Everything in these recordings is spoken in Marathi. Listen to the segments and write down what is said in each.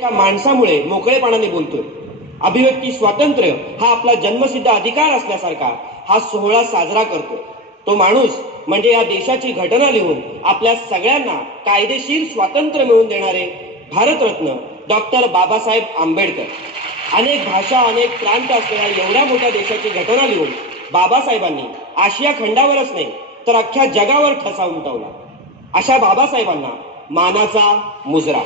एका माणसामुळे मोकळेपणाने बोलतोय. अभिव्यक्ती स्वातंत्र्य हा आपला जन्मसिद्ध अधिकार असल्यासारखा हा सोहळा साजरा करतो. तो माणूस म्हणजे या देशाची घटना लिहून आपल्या सगळ्यांना कायदेशीर स्वातंत्र्य मिळवून देणारे भारतरत्न डॉक्टर बाबासाहेब आंबेडकर. अनेक भाषा अनेक प्रांत असलेल्या एवढ्या मोठ्या देशाची घटना लिहून बाबासाहेबांनी आशिया खंडावरच नाही तर अख्ख्या जगावर ठसा उमटवला अशा बाबासाहेबांना मानाचा मुजरा.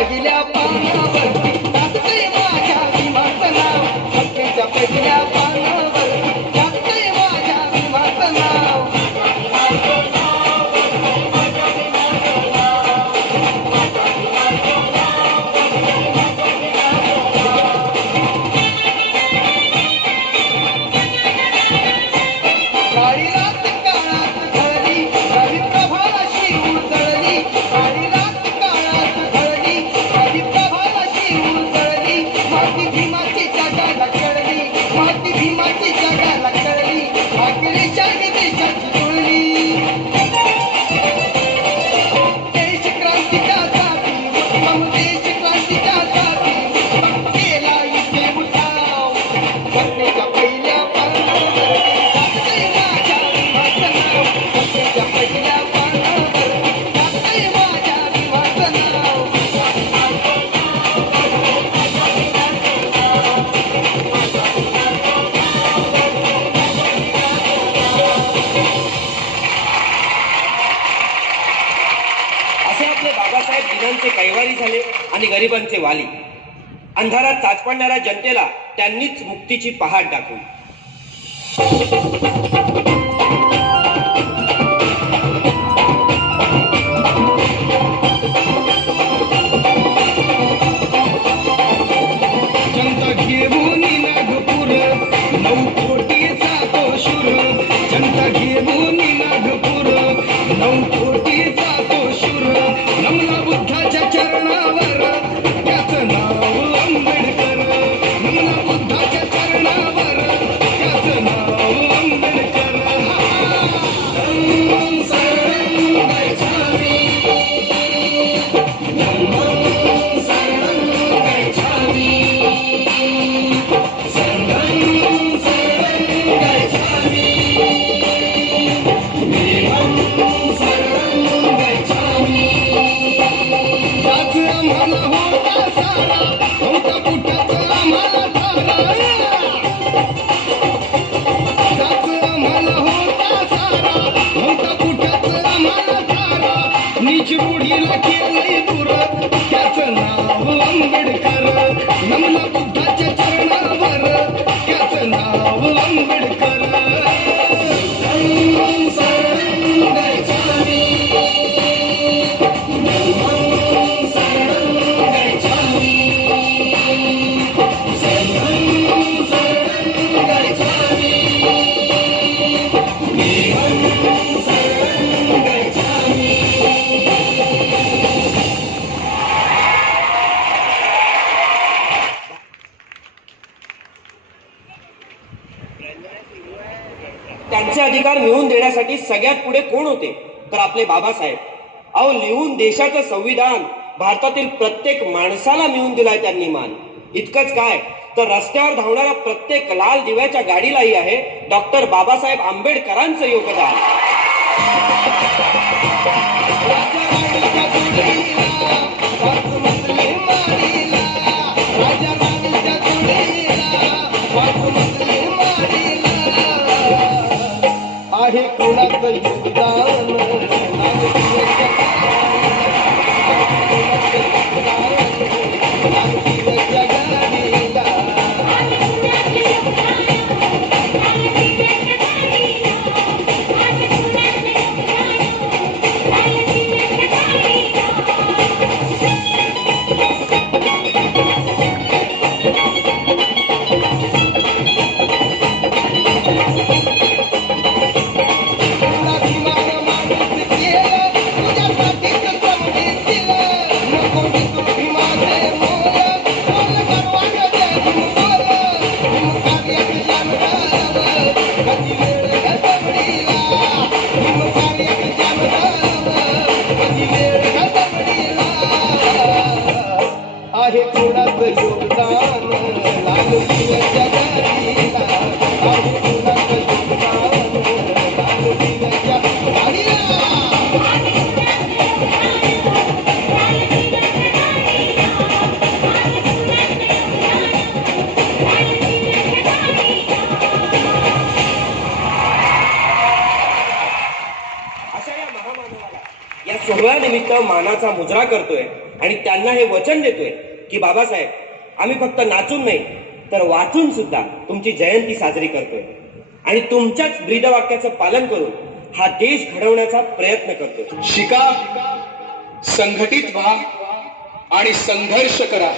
Aguila उत्तम देश बाबासाहेब कैवारी झाले आणि गरिबांचे वाली. अंधारात चाचपडणाऱ्या जनतेला त्यांनीच मुक्तीची पहाट दाखवली. 天雷 असे अधिकार मिळवून देण्यासाठी सगळ्यात पुढे कोण होते? तर आपले बाबासाहेब. अहो लिहून देशाचं संविधान भारतातील प्रत्येक माणसाला मिळून दिलाय त्यांनी मान. इतकंच काय? तर रस्त्यावर धावणाऱ्या प्रत्येक लाल दिव्याच्या गाडीलाही आहे डॉक्टर बाबासाहेब आंबेडकरांचं योगदान. आहे सोहळ्यानिमित्त मानाचा मुजरा करतोय आणि त्यांना हे वचन देतोय की बाबासाहेब आम्ही फक्त नाचून नाही तर वाचून सुद्धा तुमची जयंती साजरी करतोय. आणि तुमच्याच ब्रीदवाक्याचं पालन करून हा देश घडवण्याचा प्रयत्न करतोय. शिका संघटित व्हा आणि संघर्ष करा.